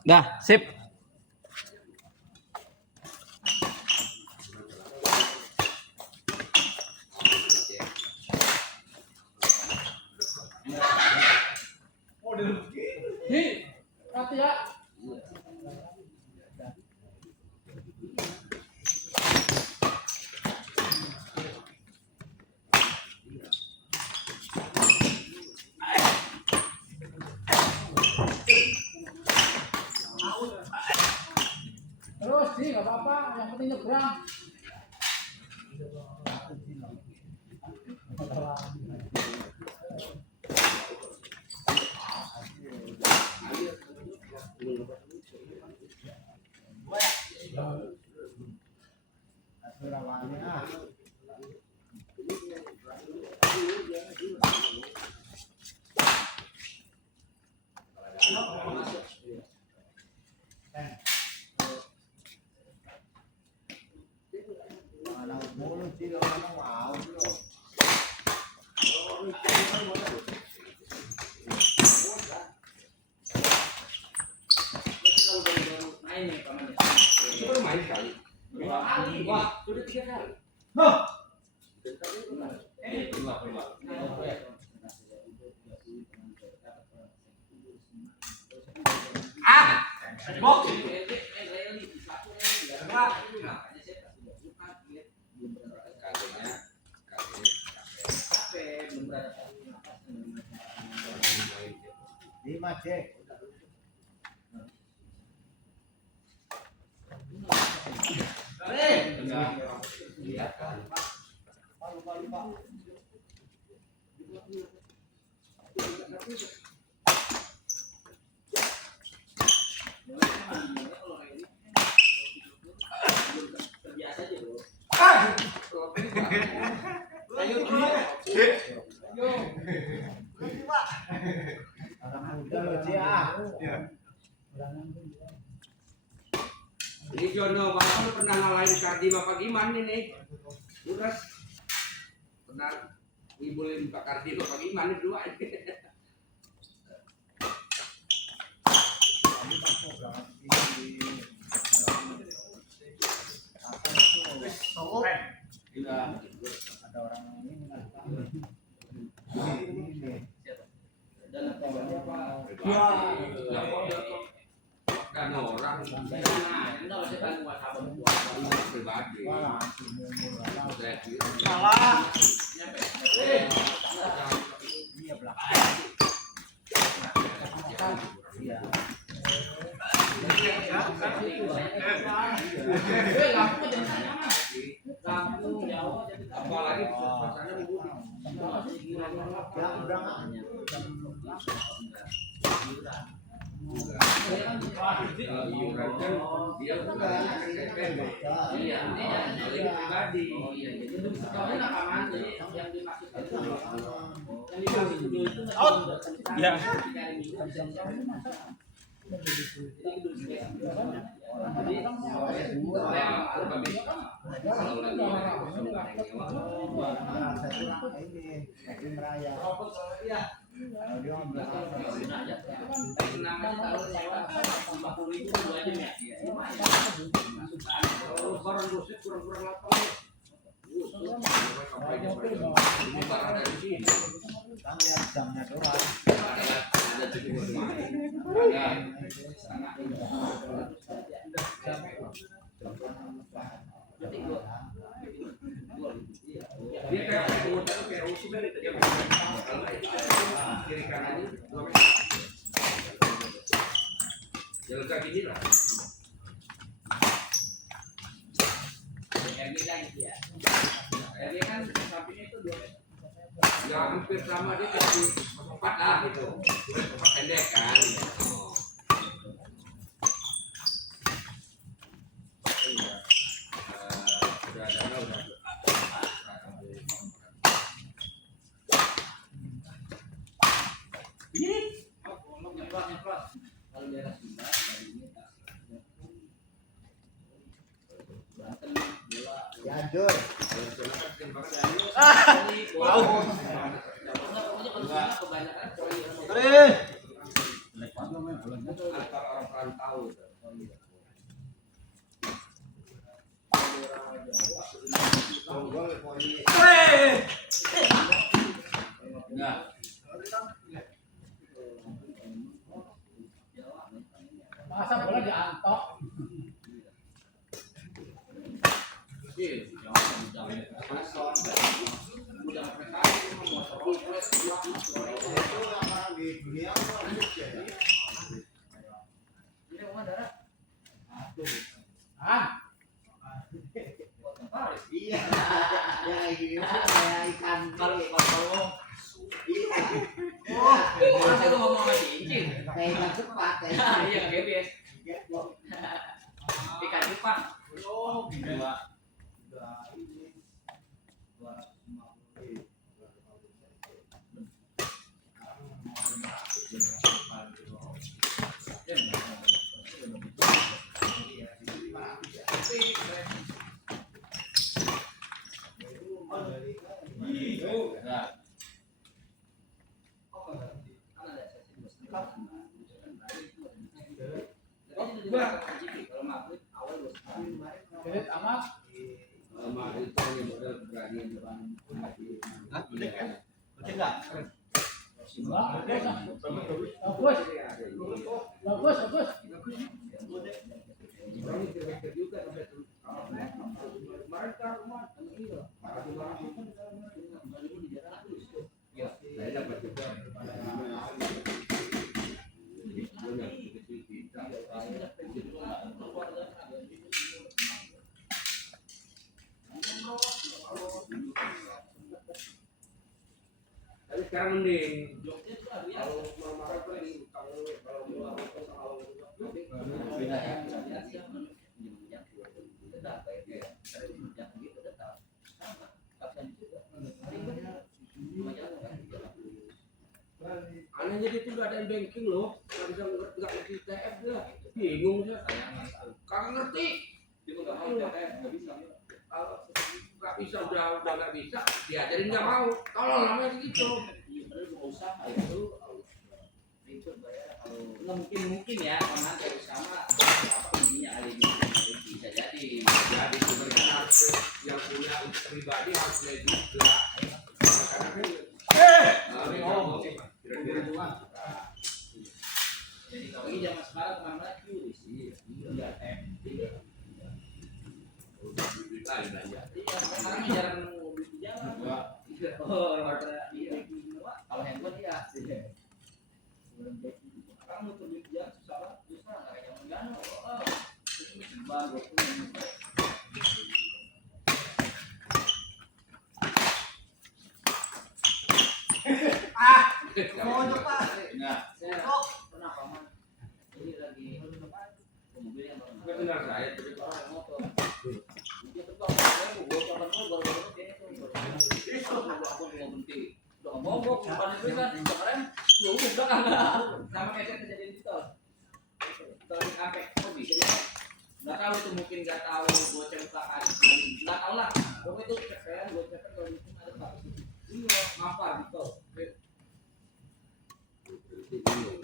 Dah, sip. Terus sih nggak apa-apa, yang penting nyebrang. Wah, sudah 3 kali. Lima cek. Ini Jono, Bapak lu pernah ngalahin Kardi Bapak Giman ini? Udah pernah ngibulin Pak Kardi Bapak Giman itu dua ini. Ada orang ini Dan orang pribadi. Salah. dia belakang. Iya. Apalagi suasana Ya. Jamnya doang. Dia kayak usul dari tadi kiri kanannya 2 meter. Jalan kaki ini lah. RG kan sampingnya itu 2 meter. Ya hampir sama dia kasih 4 lah gitu. 4 pendek kan. Udah ada udah. Cianjur. Terus. antar orang perantau itu. Nah, Masa bola diantok. Ah, Iya, ya ini kayak ikan kalau Iya, saya ngomong sama cincin, kayak ikan cepat ya. iya gebes, ikan cupang. kredit amat. Sama itu yang modal berani depan. Hah? Udah kan? Udah enggak? Bagus. Saya dapat juga. Tapi sekarang mending kalau mau marah tuh ini kalau mau anehnya dia tuh nggak ada banking loh, nggak bisa nggak ngerti TF dia, bingung saya, kagak ngerti, nggak bisa udah nggak bisa, diajarin nggak mau, tolong namanya gitu. Mungkin ya sama kayak usaha ininya ada bisa jadi Sebenarnya harus yang punya pribadi harus punya juga, karena jadi kalau ini zaman sekarang kemana-mana QRIS nggak sekarang jarang mobil di jalan kalau handphone iya sekarang motor di jalan susah nggak kayak zaman gano Mau coba. saya pernah paman ini lagi mobil yang benar saya tapi orang motor dia terbang saya gua coba baru dia itu aku mau berhenti udah ngomong bukan itu kan kemarin gua udah kan sama kayak kejadian itu kalau di kafe kok bisa ya nggak tahu itu mungkin nggak tahu gua ceritaan nggak tahu lah pokoknya itu cepetan gua cepetan kalau itu ada apa iya ngapa gitu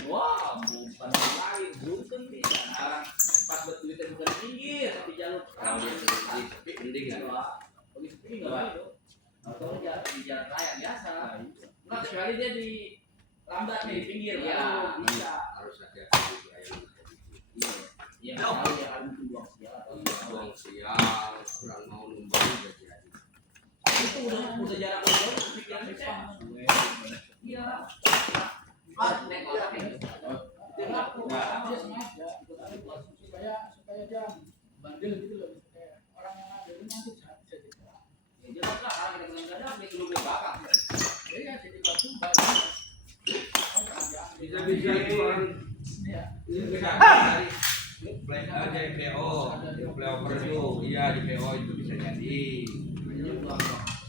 wah bukan lain bukan bisa orang pas betul itu bukan pinggir tapi jalur tapi mending ya. lebih sepi nggak itu atau di jalan raya biasa nggak kecuali dia di lambat nih di pinggir ya bisa Harus ada iya tahu ya harus buang sial buang sial, kurang mau numpang udah jadi. itu udah jarak jauh pikiran bisa iya naik otak itu Dia sengaja supaya dia bandel gitu loh. Kayak orang yang ada ini nanti bisa jadi. ya jelas lah kalau kita kadang-kadang dia dulu belakang Jadi jadi batu Bisa-bisa itu orang ya. ini bisa dari ada PO, overview, iya di PO itu bisa jadi.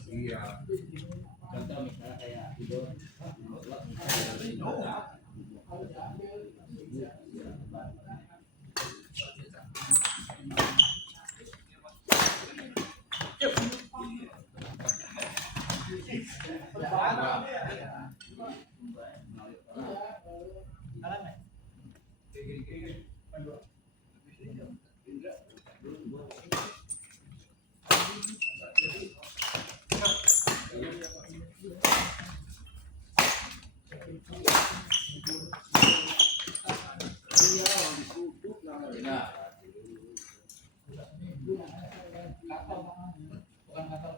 Iya. contoh misalnya kayak itu Kalau diambil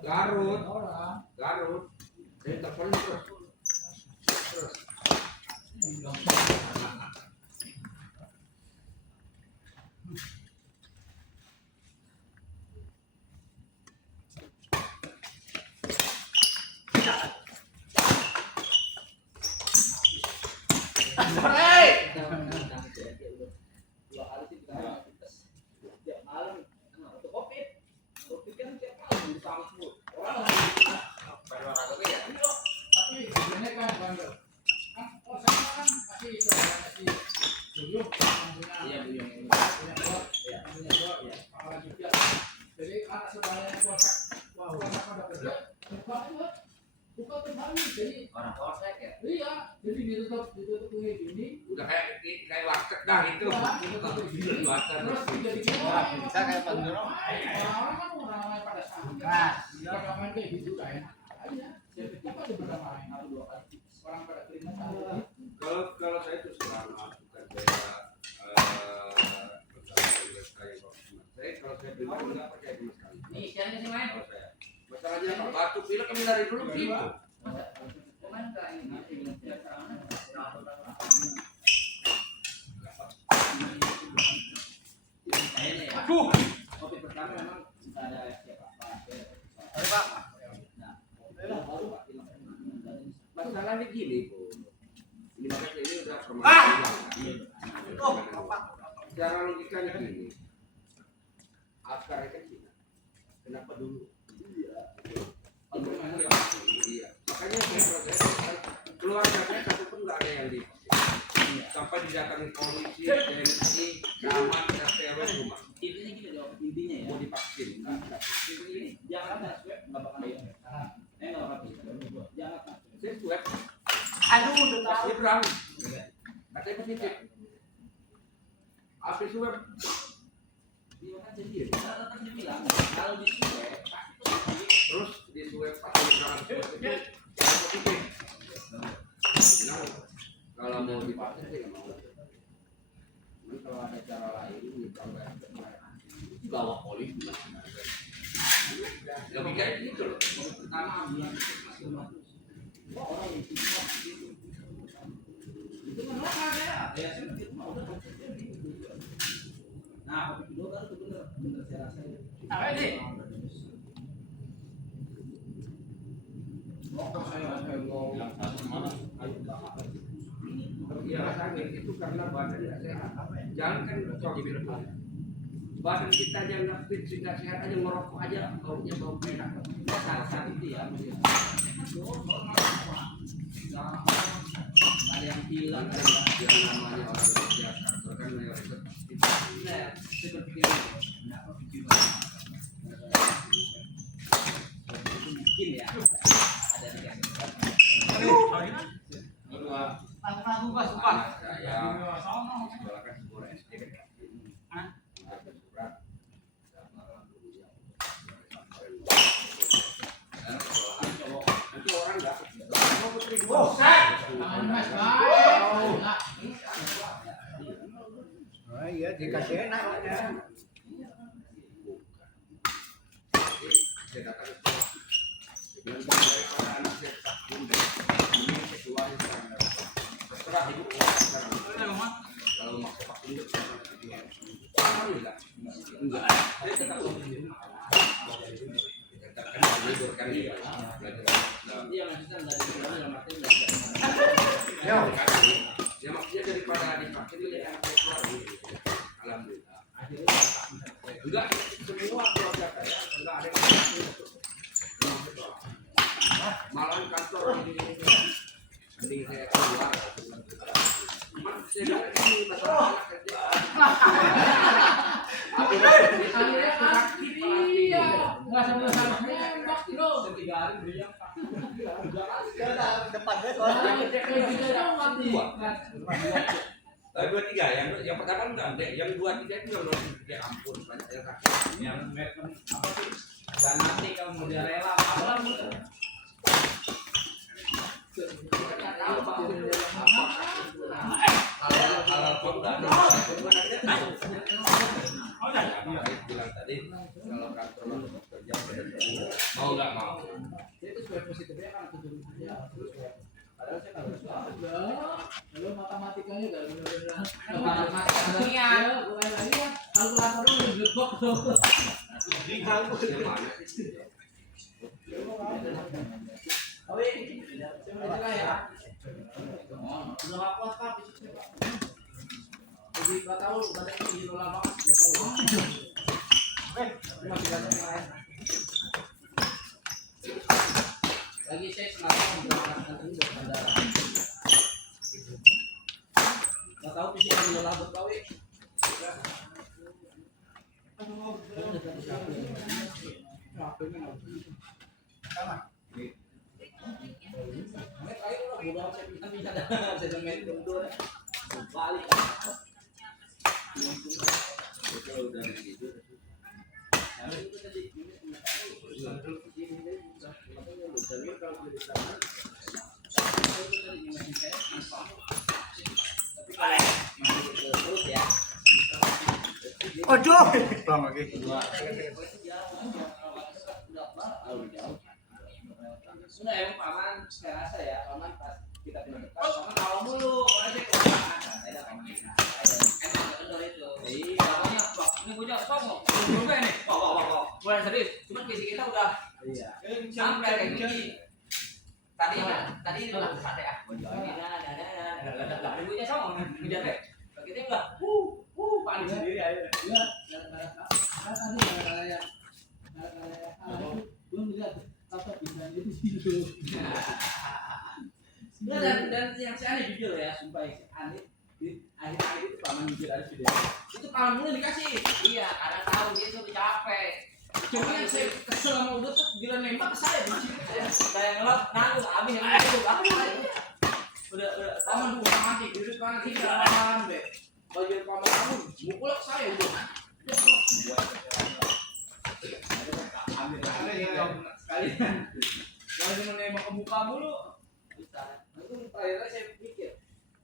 Garut, Garut. Saya telepon terus. Orang polsek ya. Iya, jadi ditutup ini. Udah kayak warteg dah gitu. Terus jadi Bisa kayak Pandoro. orang-orang kan orang-orang pada saat main kayak gitu kan. Siapa ada berdamai atau dua kali orang pada terima kasih. Kalau saya itu selama bukan saya kalau saya pribadi nggak percaya sama sekali. Nih, siapa sih main? Kalau saya masalahnya Pak Batu pilih kami dari dulu gitu. Main ke ini. Aduh. Kopi pertama memang kita ada siapa? Pak. Nah, baru Pak. Masalahnya gini, Bu. Ini makanya ini udah permasalahan. Secara logikanya gini. Akarnya kan Cina. Kenapa dulu? Iya. Makanya saya keluarga saya satu pun nggak ada yang di sampai didatangi polisi, TNI, camat, RT rumah. Intinya gini dong, intinya ya. Mau divaksin. Intinya gini, jangan ada swab nggak bakal ada. Nggak bakal bisa. Jangan. Saya swab. Aduh, udah Pas tahu. nyebrang. Katanya positif. Habis swab. Dia kan sendiri. Kan dia bilang kalau di swab Terus di swab pas nyebrang swab itu positif. Bilang, kalau mau divaksin sih nggak mau. Cuman kalau ada cara lain nyebrang bawa polisi. Logikanya gitu loh. pertama bulan masih orang itu menolak ya seperti itu udah nah kopi kedua baru tuh bener saya rasa Apa ini? Iya rasanya itu karena badan nggak sehat. Jangan kan badan kita aja nggak fit, nggak sehat aja ngerokok aja baunya bau enak. saat itu ya ada yang bilang Yang namanya orang kerja kantor kan mayoritas saya berpikir kenapa mungkin ya ada yang Aku nggak suka. anak saya sekolah kan sekolah SD kan. Itu orang nggak mau putri dua. Tangan Mas baik. Oh iya, dikasih enak ya. Saya datang ke sekolah. Dengan daripada anak saya tak bunda, ini kecuali terserah ibu sekarang. Kalau maksa pak bunda, alhamdulillah. Enggak, saya tetap tetap libur kan dia belajar. dia maksudnya dari sekolah dalam arti Ya maksudnya daripada divaksin ini anak saya keluar. Alhamdulillah. Enggak semua keluarga saya enggak ada yang divaksin. Malah kantor di mending saya keluar. Saya bilang ini masalah anak kerja. Iya, nggak sampai nembak bro. ketiga hari beliau Depan Kalau cek lagi mati. dua tiga yang pertama enggak deh, yang dua tiga itu yang gede ampun banyak yang kaki. Yang Batman apa sih? Dan nanti kamu mau dia rela apa gitu. Kalau udah bilang tadi kalau kantor kerja mau nggak mau. Itu supaya positifnya kan tujuh ya. Padahal saya nggak bisa. Lalu matematikanya nggak benar-benar. Matematika niat. Mulai lagi kan kalkulator dulu gebok tuh. Yang mana? Oke, saya ya. Udah apa Pak? Jadi 2 tahun udah di lama banget. Masih banyak yang lain. Lagi saya semalam berangkat ini dari bandara. Nggak tahu sih yang mau labut kau ini. Saya main dulu. Balik. Itu udah begitu. Aduh, bang lagi. Sudah emang paman saya rasa ya paman pas kita pindah dekat paman tahu mulu kalau saya kelamaan ada paman emang benar itu iya pokoknya pak ini punya songong juga nih pak mulai serius cuma visi kita udah sampai kayak gini tadi itu lah sate ya nah ibunya songong ngejar deh kita udah panik sendiri aja Iya, tadi kayak belum lihat apa bisa itu situ. dan yang si Ani jujur ya sumpah si Ani di akhir-akhir itu paman jujur ada video itu paman mulu dikasih iya kadang tahu dia tuh capek cuma yang saya kesel sama udah tuh gila nembak ke saya di situ saya ngelot nanggung abis yang itu aku udah Paman bukan mati, diri paman di jalan be. Bagian paman kamu, mukul saya udah. ambil kalian kalau cuma nembak ke muka mulu bisa itu terakhirnya saya pikir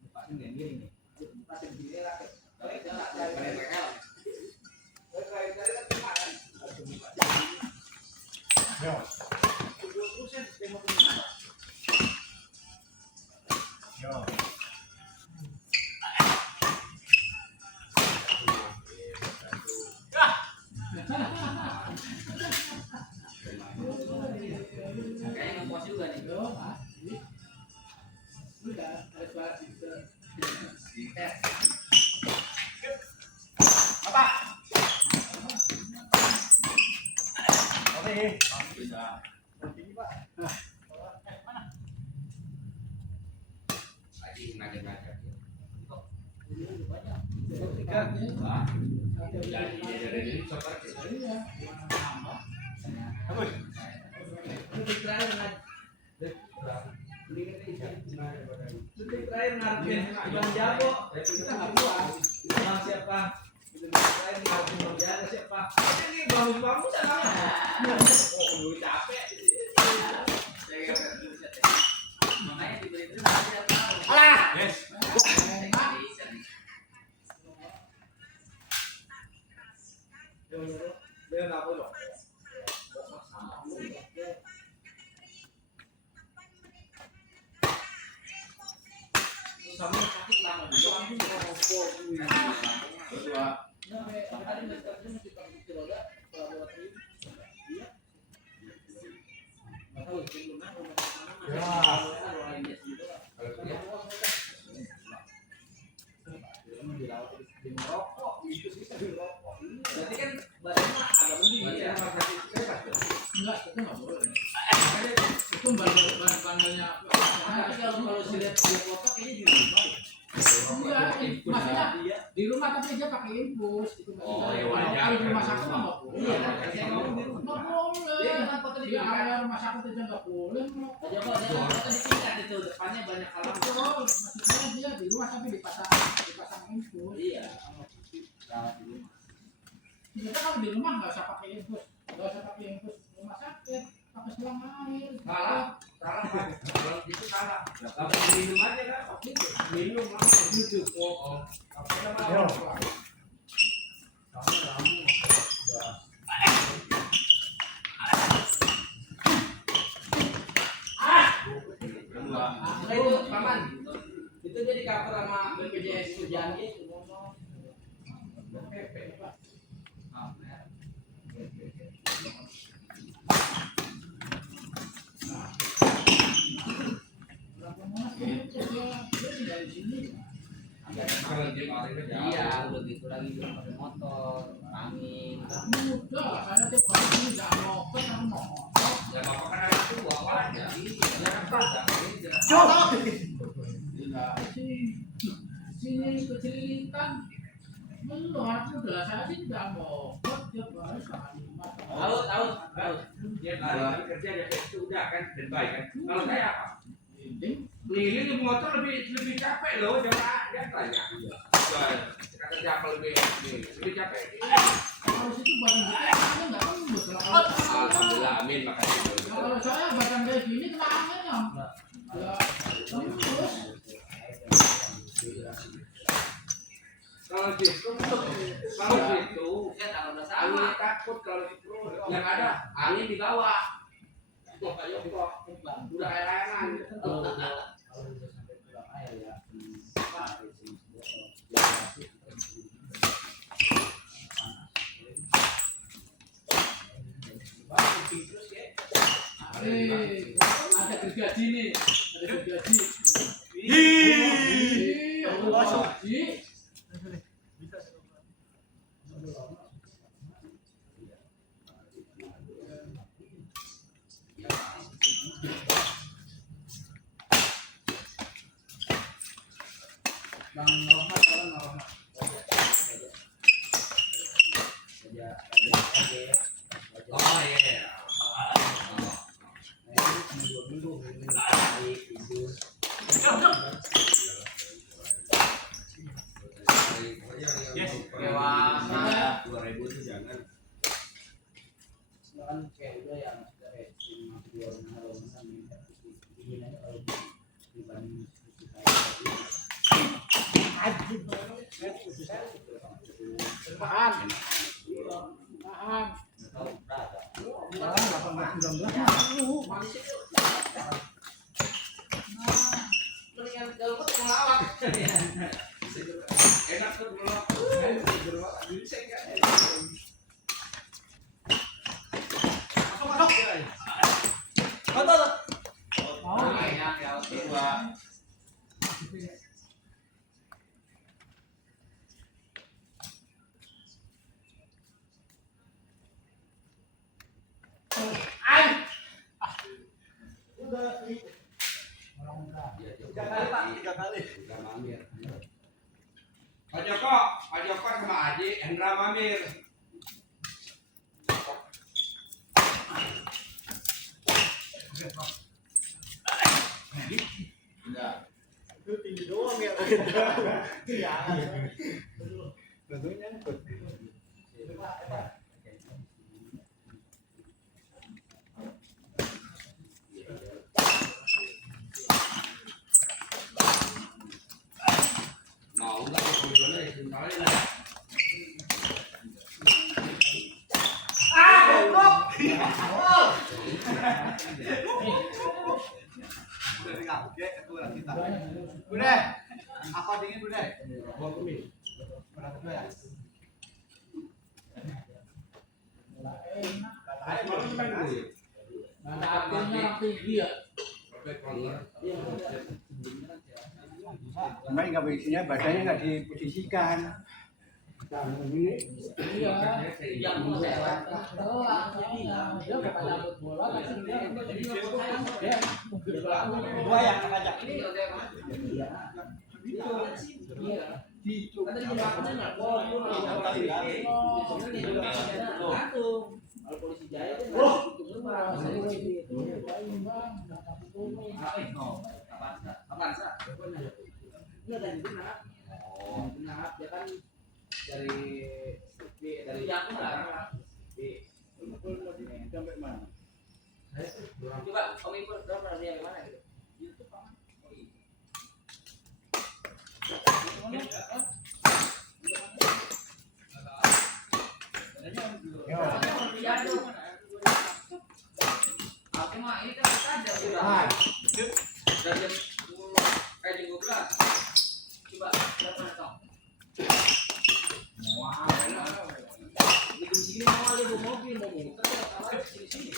pasti nggak gini nih pasti begini lah kalau itu nggak dari PL terakhir kan kemarin harus buka terus saya tembak ke muka kayaknya nggak puas juga nih Sudah, ada suara sister. apa Lagi ngajak-ngajak. Detik terakhir ngarepin Bang Jago, kita nggak puas. Bang siapa? Detik terakhir ngarepin Bang Jago siapa? Ini bangun sana. Oh, udah capek. Makanya diberi itu nanti apa? Alah. Yes. Dia nggak boleh. Sama sakit lama juga langsung mau ngopor Kedua. Sampai tadi masih pakai roda laboratorium. Iya. Nggak tahu belum berarti kan badannya agak mending ya. Enggak, itu nggak boleh. Itu bandelnya. Tapi kalau lihat dia foto kayaknya di rumah. Enggak, maksudnya di rumah tapi dia pakai infus. Itu Oh, ya kalau wajar. di rumah sakit nggak boleh. Iya, saya ngomong di rumah. Nggak boleh. Dia kan foto di Di rumah. area rumah sakit aja nggak boleh. Aja kok dia foto di tingkat itu depannya banyak halaman. Betul, maksudnya dia di rumah tapi dipasang Kita kalau di rumah nggak usah pakai infus, rumah sakit pakai selang air. Salah, kalau itu salah. Kalau minum aja kan, minum langsung cukup. Apa namanya? Nah, itu paman. Itu jadi cover sama BPJS Kerjaan gitu. Iya, udah gitu lagi belum pakai motor, angin. Mudah, saya tiap hari ini nggak ngoper sama motor. Ya bapak kan anak tua, wajar. Jangan pada. Sini kecilitan. Belum, udah saya sih nggak ngoper tiap hari sekali. Tahu. Dia kalau kerja ya itu udah kan dan baik kan. Kalau saya apa? Ini Keliling di motor lebih capek loh, jangan dia tanya. Kata siapa lebih capek? harus itu badan kita nggak tembus. Alhamdulillah, amin makasih. Kalau saya badan kayak gini kena angin ya. Ya, tembus. Kalau situ, Ya tahu udah angin sama. takut kalau situ yang ada angin di bawah. Kayak udah kayak layangan. Ada gergaji nih, ada gergaji. Bang Rohmat, sekarang Rohmat. Oh iya. Dewasa. 2000 itu jangan. Kan kayak udah yang dari 52 tahun ingin aja kalau dibanding Mendingan kalau mau ngelawak. Enak tuh kalau Banyak ya dua. Hendra Mamir. Pak Joko sama Aji Hendra Mamir. Enggak. Itu tinggi doang ya. Iya. Tentunya. Mau nggak kemudian ya sebentar. Udah. Apa dingin udah? Berapa tuh ya? ada apinya yang tinggi ya. Kemarin nggak isinya badannya nggak diposisikan. Iya. Yang mau saya Dia bukan nyambut bola, tapi dia Dua yang ngajak. ini udah Mas. Iya. Kan tadi jembatannya nggak kalau polisi jaya kan itu semua. Kapan sah? Iya tadi benar. Oh, benar. Dia kan dari yang lah. sampai mana? Coba Om Ibu pernah lihat yang mana gitu? YouTube apa? Oh iya. Aku mah ini kan kita ada udah. Dari jam 10 kayak jam 12. Coba berapa menit? Wow. Di sini mau ada mobil mau muter ya sini.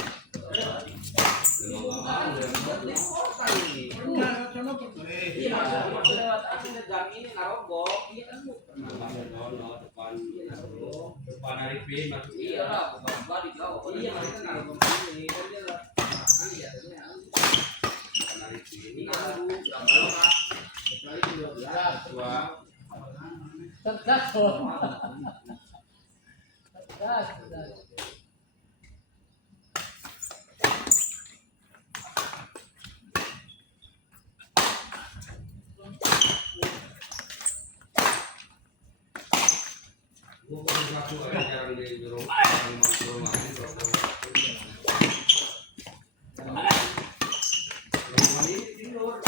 Iya, lewat aku gang ini narogok, iya kan depan hari P masuk iya lah, bukan balik lah. Iya, mereka narogok ini, kan dia lah. Kan ya, hari P ini nanggu, nggak malah. Kecuali 12 tua Cerdas kok. Cerdas. gua baru satu ada jarang di rumah rumah ini tidur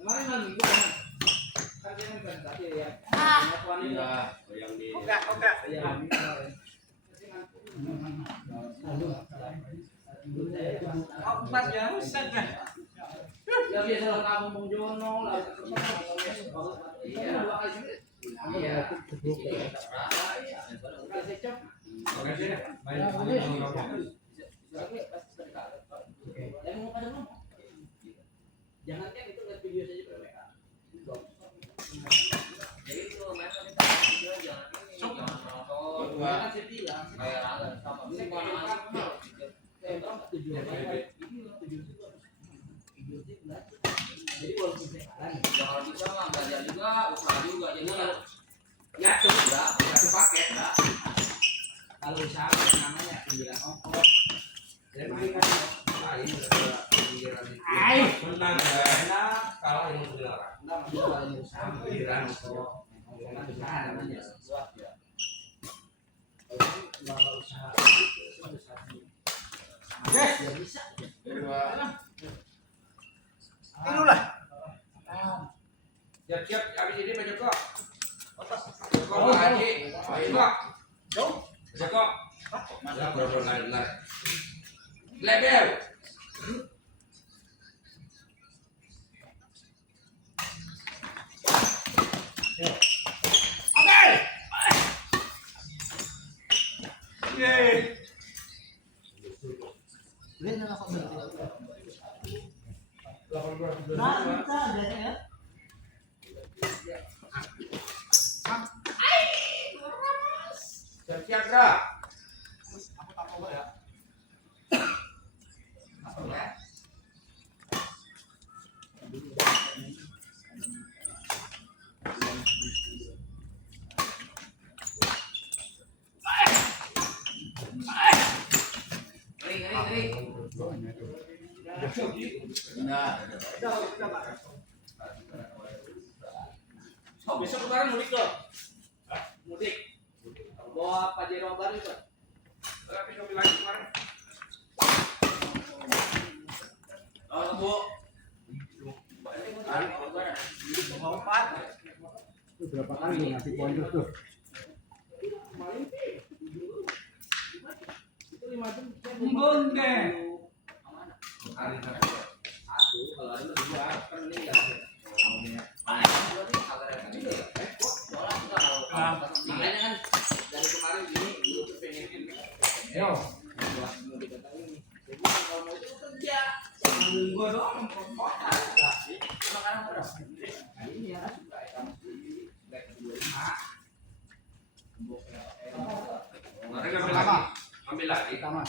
kemarin kan minggu kan dia kan tadi ya. iya yang di Iya, kami kemarin. Empat ya, Ustaz. Ya biasa lah kamu Bung Jono lah. Iya, dua kali juga. Iya. Udah secap. makasih ya main Yang mau pada ngomong. Jangan kan itu lihat video saja mereka. Jadi itu main video jangan ini jangan nonton. Kan saya bilang kayak ada sama semua anak. Saya tahu tujuan jadi walaupun saya kalah nih, kalau bisa mah belajar juga, usaha juga, jadi ya coba nggak paket lah. Kalau usaha namanya pinggiran ongkos, jadi kan lain pinggiran itu menang enak kalah yang benar nggak maksudnya kalau usaha pinggiran ongkos, kan usaha namanya sesuatu ya. Kalau usaha ya bisa. Itulah. siap-siap habis ini Pak Joko Joko Pak Haji Pak Joko Joko ya bro lain lebel siap-siap dah Oh, besok kemarin mudik loh. Mudik. Bawa Pajero baru itu. tapi kopi lagi kemarin Oh, Bu. Berapa kali ngasih poin tuh? Itu 5 jam. Bonde. hari Satu, kalau ada 2 kan meninggal. Makanya kan dari kemarin gini dulu tuh pengen Yo. mau dikatakan ini. Jadi kalau mau itu kerja, jangan gua doang kota. Makanan berapa? Nah ini ya suka ya kamu di back 25. kemarin ambil lagi Pertama.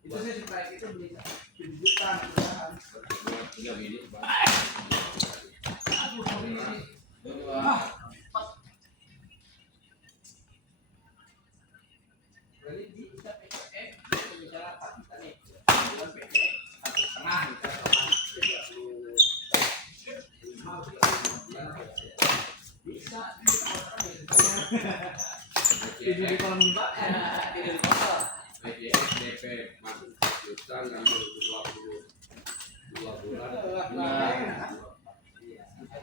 Itu saya suka itu beli 7 juta. 3 menit Aduh, sorry. Berarti bisa PPM misalnya 4 juta nih. Bukan PPM 1,5 misalnya. Bisa, bisa. Tidur di kolam jembatan. Tidur di motor. BCS DP masuk 4 juta ngambil 22 bulan.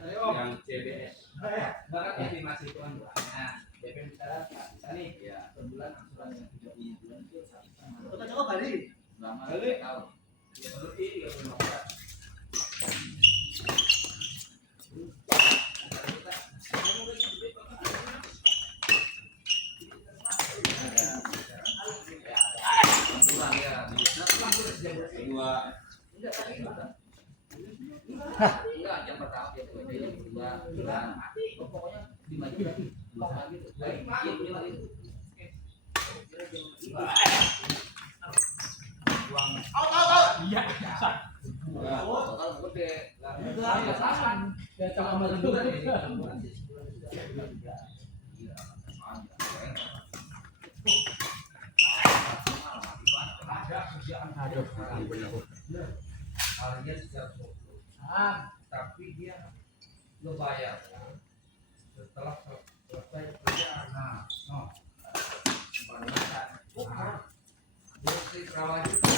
Yang CBS Bahkan yang masih tuan nah DP bicara bisa nih ya per bulan angsuran yang 30 bulan itu sama. Kita coba kali. Selama 3 tahun. Ya menurut ini 35 bulan ya. kedua Enggak, yang pertama dia tuh yang kedua bulan. Pokoknya 5 juta. Kok lagi tuh. Baik, itu. Uang. Iya. Total gede. Ya sama. Ya sama juga. aduh benar kalian secara sosial tapi dia ngebayar setelah selesai kerjaan bersih rawa juga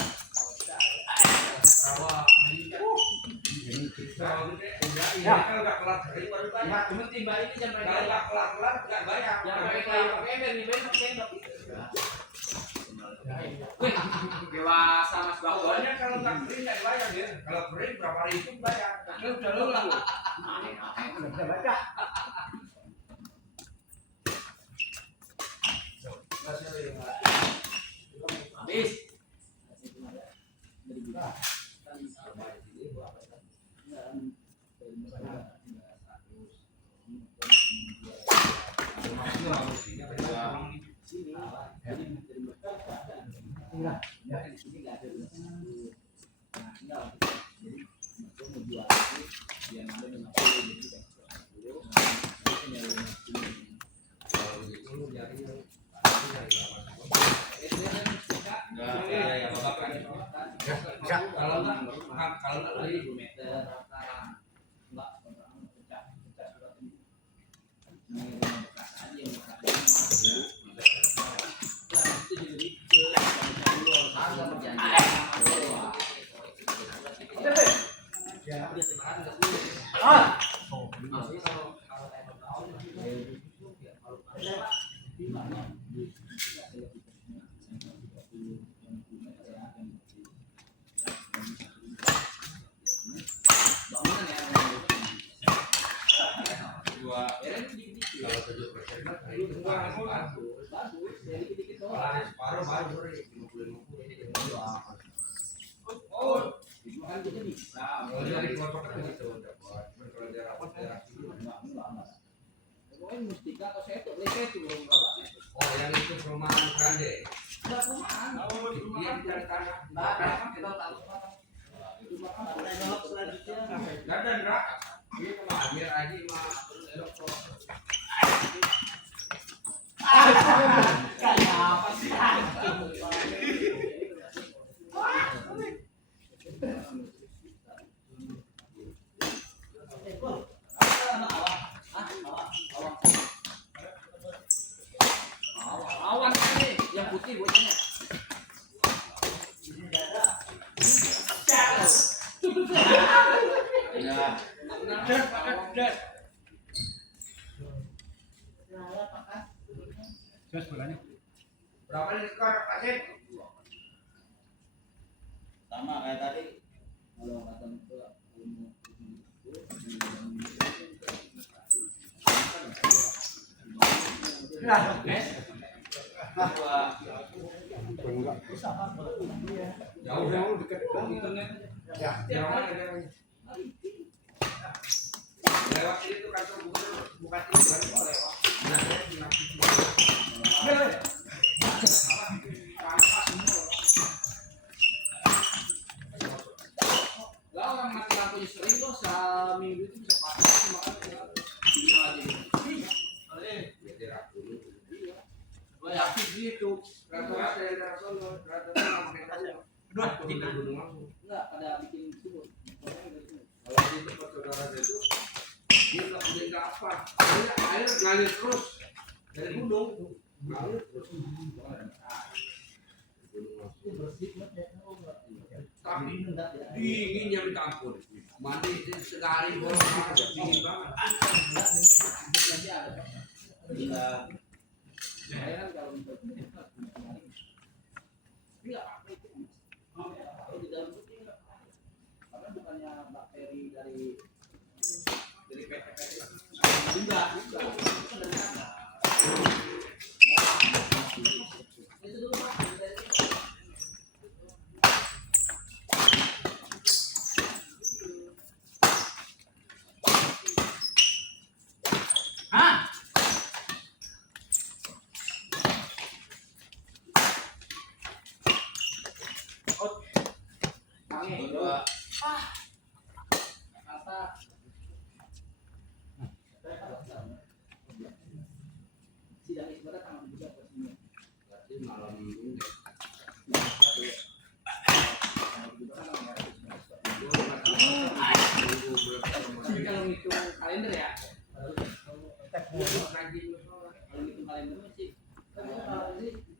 rawa Ya. Kalau nggak kelar sering baru bayar. Cuma timba ini sampai Kalau nggak kelar nggak bayar. yang pakai ember nih bener sendok itu. Wih, dewasa Mas Bang. Soalnya kalau nggak kering nggak bayar ya. Kalau kering berapa hari itu bayar. Karena udah lalu. Udah baca. Habis. Kalau nggak beli kalau 7% itu separuh baru 50-50 oh itu kan jadi bisa kalau dari kelompok kan gitu kalau dia rapat dia Pokoknya mustika atau seto, seto belum berapa? oh yang itu perumahan grande Enggak perumahan. dia di tanah Enggak ada, kita tahu sekarang. Itu bakal Nengok selanjutnya. nggak ada neraka dia sama Amir Aji sama dokter Kayak apa sih? awan ini yang putih bocahnya. ya berapa nih skor Pak Sama kayak tadi. Kalau kata itu jauh dekat internet ya jauh lewat itu kantor gubernur bukan itu kan lewat lah orang mati lampunya sering tuh seminggu itu bisa pakai makanya tinggal aja gue yakin gitu rata-rata dari daerah Solo rata-rata pakai tahu gunung langsung enggak pada bikin sumur kalau di tempat saudara itu dia nggak punya apa air ngalir terus Dari gunung. Ngalir terus. Gunung tapi dinginnya minta ampun. Mandi sekali bolong dingin banget. Gila. Saya kan kalau untuk enggak apa itu. Kalau di dalam putih enggak. Karena bukannya bakteri dari PT. Juga. Dari sana. Itu dulu Pak. Berarti malam ini Tapi kalau ngitung kalender ya, kalau ngitung kalender sih,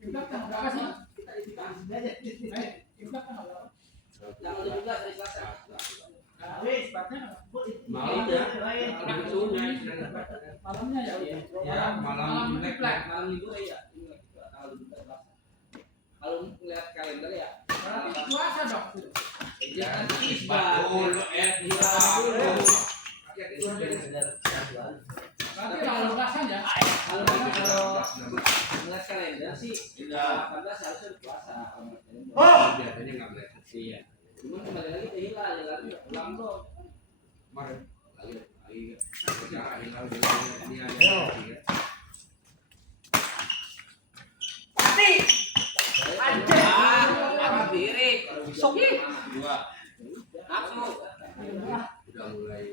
Imlek tanggal berapa sih? Kita dikasih aja. Imlek tanggal berapa? tanggal 17 hari Selasa. Wes, sebabnya malam ya, karena kesunya malamnya ya. ya malam Imlek. Malam libur ya, tanggal 17 Selasa. Kalau ngeliat kalender ya, Berarti puasa dong. ya nanti Betul, Berarti kalau luasan ya. kalau ngeliat kalender sih, 18 harusnya puasa. biasanya nggak melihat. Iya. Cuman kembali lagi ke hilal, ya lagi ulang dong. Kemarin lagi secara hilal ini ada. Apa birik? Sogi. Dua. Aku. Udah mulai.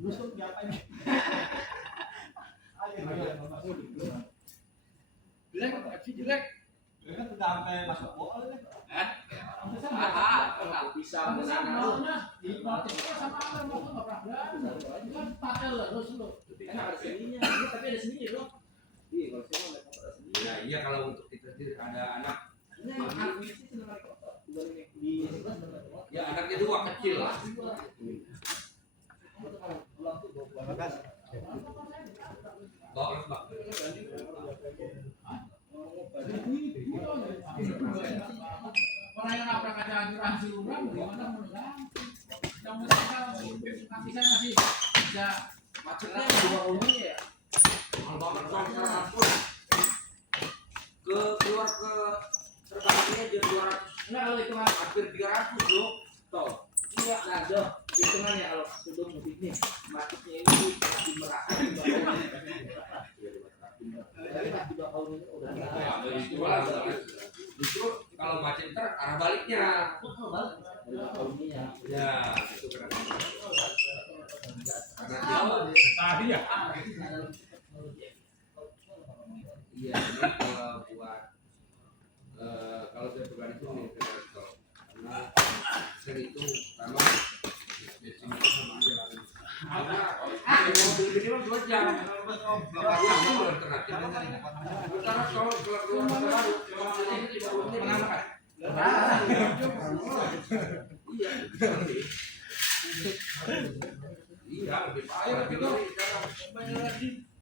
Busuk diapain? Jelek, jelek. Kan udah sampai masuk bola kan. Bisa Maunya di batik sama apa mau nggak pernah berani. Kan pakai terus lu. Enak ada seninya, tapi ada seninya loh. Iya, kalau saya mau ada seninya. Nah iya kalau untuk kita sendiri ada anak, Ini anak ini sih senang naik motor. Di sebelah senang naik motor. ya anaknya dua kecil lah. Bawa bak. Orang yang nabrak aja asuransi orang gimana menang? Yang penting kan masih bisa Macetnya dua umumnya ya. Kalau bapak sama pun keluar ke terbaliknya jadi 200, Nah kalau itu mah hampir 300 loh. tol. Iya, nah doh. Hitungan ya kalau sudah mudik nih, macetnya ini di Merak. Tapi pas di tahun ini udah Justru kalau macet ntar arah baliknya. tahunnya. Ya, itu karena tadi ya. iya ini kalau buat kalau saya pribadi itu nih karena sering itu pertama di sini sama aja karena mobil gede mah 2 jam itu alternatif sementara kalau keluar baru mobilnya ini di bawahnya mengamankan iya